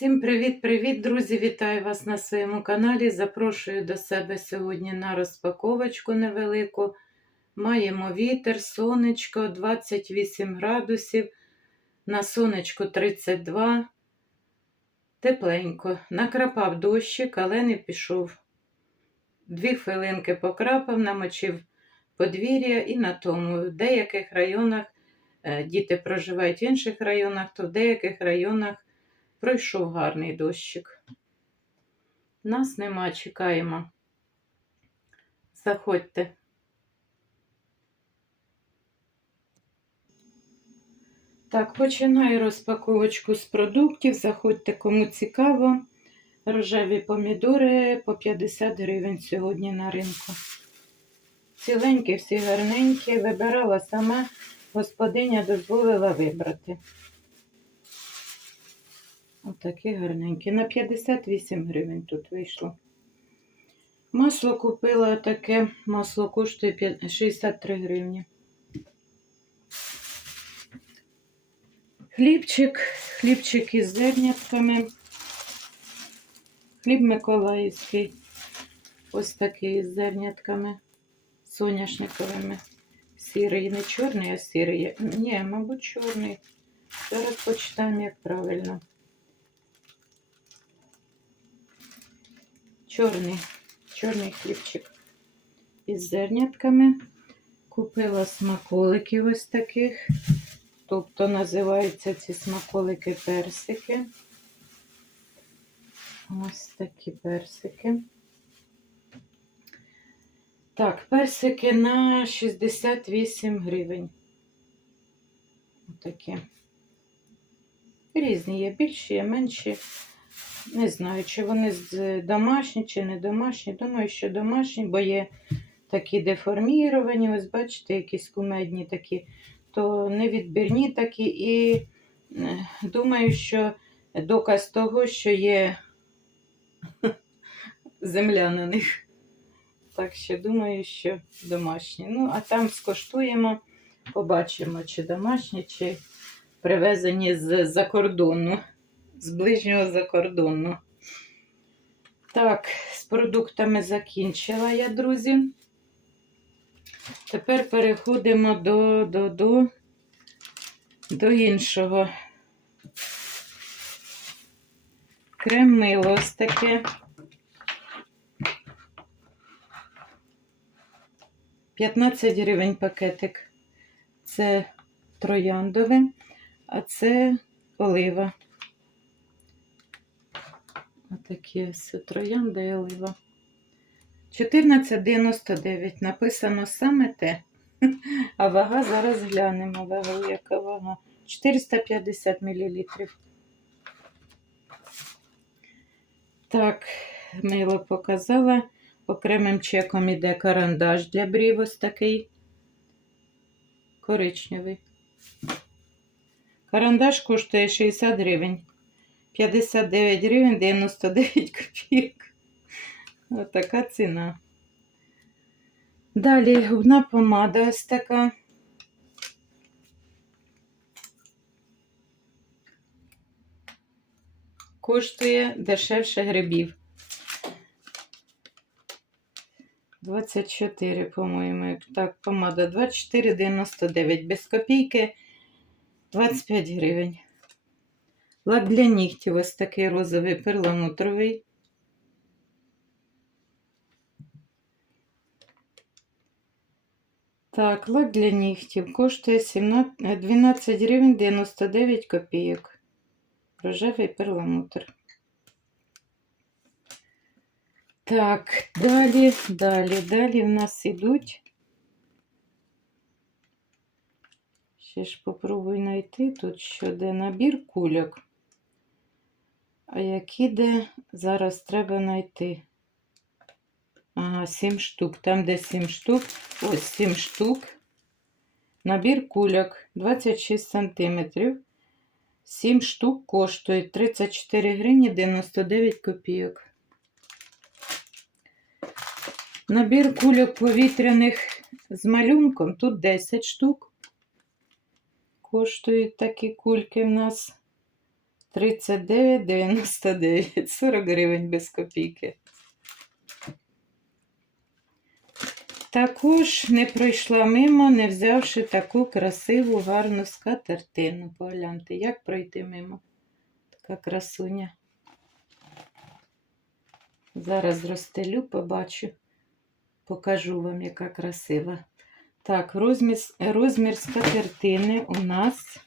Всім привіт-привіт, друзі! Вітаю вас на своєму каналі. Запрошую до себе сьогодні на розпаковочку невелику. Маємо вітер, сонечко 28 градусів, на сонечку 32. Тепленько. Накрапав дощик, але не пішов. Дві хвилинки покрапав, намочив подвір'я і на тому. В деяких районах е, діти проживають в інших районах, то в деяких районах пройшов гарний дощик. Нас нема, чекаємо. Заходьте. Так, починаю розпаковочку з продуктів. Заходьте, кому цікаво. Рожеві помідори по 50 гривень сьогодні на ринку. Ціленькі, всі гарненькі. Вибирала сама, господиня дозволила вибрати. Отакі гарненькі. На 58 гривень тут вийшло. Масло купила таке, масло коштує 63 гривні. Хлібчик, хлібчик із зернятками. Хліб Миколаївський. Ось такий із зернятками соняшниковими. Сірий, не чорний, а сірий. Ні, мабуть, чорний. Зараз почитаємо, як правильно. Чорний, чорний хлібчик із зернятками. Купила смаколиків ось таких. Тобто називаються ці смаколики персики. Ось такі персики. Так, персики на 68 гривень. Отакі. Різні є більші, є менші. Не знаю, чи вони домашні, чи не домашні. Думаю, що домашні, бо є такі деформіровані, ось бачите, якісь кумедні такі, то невідбірні такі. І е, думаю, що доказ того, що є земля на них. Так що думаю, що домашні. Ну, а там скоштуємо, побачимо, чи домашні, чи привезені з-за кордону з ближнього закордону. Так, з продуктами закінчила я, друзі. Тепер переходимо до, до, до, до іншого. Крем мило ось таке. 15 гривень пакетик. Це трояндове, а це олива. Отакі ось троянда і олива. 14,99 написано саме те. А вага зараз глянемо. Вагу, яка вага. 450 мл. Так, мило показала. Окремим чеком іде карандаш для брів ось такий. Коричневий. Карандаш коштує 60 гривень. 59 гривень 99 копійок. Ось така ціна. Далі губна помада ось така. Коштує дешевше грибів. 24, по-моєму. Так, помада 24,99. Без копійки 25 гривень. Лак для нігтів ось такий розовий перламутровий. Так, лак для нігтів коштує 17, е, 12 гривень 99 копійок. Рожевий перламутр. Так, далі, далі, далі в нас ідуть. Ще ж попробуй знайти тут що де набір кульок. А які де зараз треба знайти? Ага, 7 штук. Там, де 7 штук, ось 7 штук. Набір кульок 26 сантиметрів. 7 штук коштують 34 гривні 99 копійок. Набір кульок повітряних з малюнком. Тут 10 штук. Коштують такі кульки в нас 39,99. 40 гривень без копійки. Також не пройшла мимо, не взявши таку красиву, гарну скатертину. Погляньте, як пройти мимо. Така красуня. Зараз розстелю, побачу. Покажу вам, яка красива. Так, розмір, розмір скатертини у нас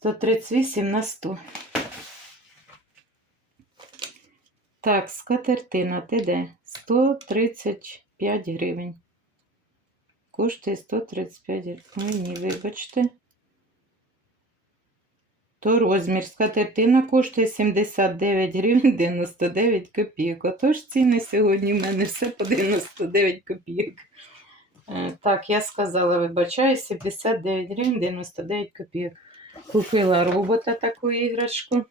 138 на 100. Так, скатертина ТД 135 гривень. Коштує 135 гривень. Ой, ні, вибачте. То розмір скатертина коштує 79 гривень 99 копійок. Отож ціни сьогодні в мене все по 99 копійок. Е, Так, я сказала, вибачаю, 79 гривень 99 копійок. Купила робота таку іграшку.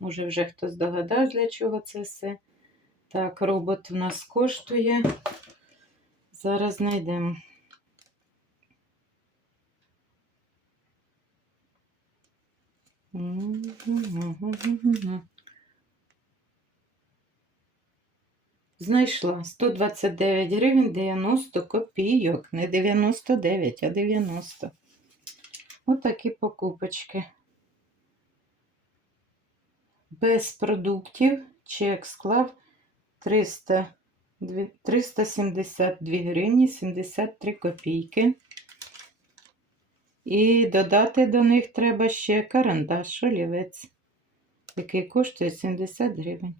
Може, вже хтось догадав, для чого це все. Так, робот у нас коштує. Зараз знайдемо. Знайшла 129 гривень 90 копійок. Не 99, а 90. Отакі покупочки. Без продуктів чек склав 300, 372 гривні 73 копійки. І додати до них треба ще карандаш, олівець, який коштує 70 гривень.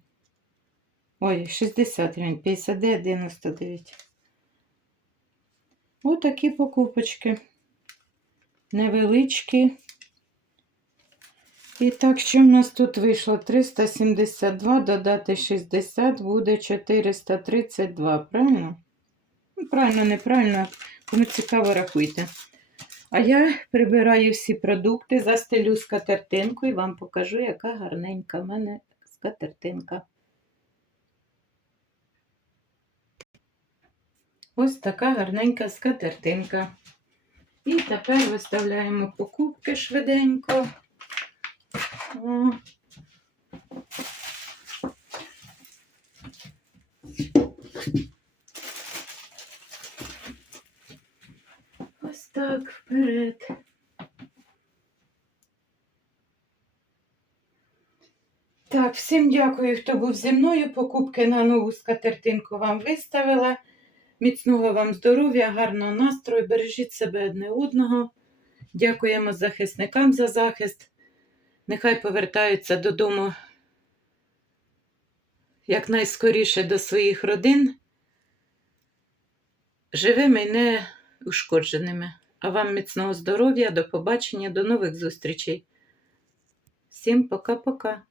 Ой, 60 гривень, 59, 99. Отакі покупочки. Невеличкі. І так, що в нас тут вийшло? 372 додати 60 буде 432, правильно? Ну, правильно, неправильно. Кому цікаво, рахуйте. А я прибираю всі продукти, застелю скатертинку і вам покажу, яка гарненька в мене скатертинка. Ось така гарненька скатертинка. І тепер виставляємо покупки швиденько. Ось так вперед. Так, всім дякую, хто був зі мною. Покупки на нову скатертинку вам виставила. Міцного вам здоров'я, гарного настрою, бережіть себе одне одного. Дякуємо захисникам за захист. Нехай повертаються додому якнайскоріше до своїх родин, живими і не ушкодженими. А вам міцного здоров'я, до побачення, до нових зустрічей. Всім пока-пока.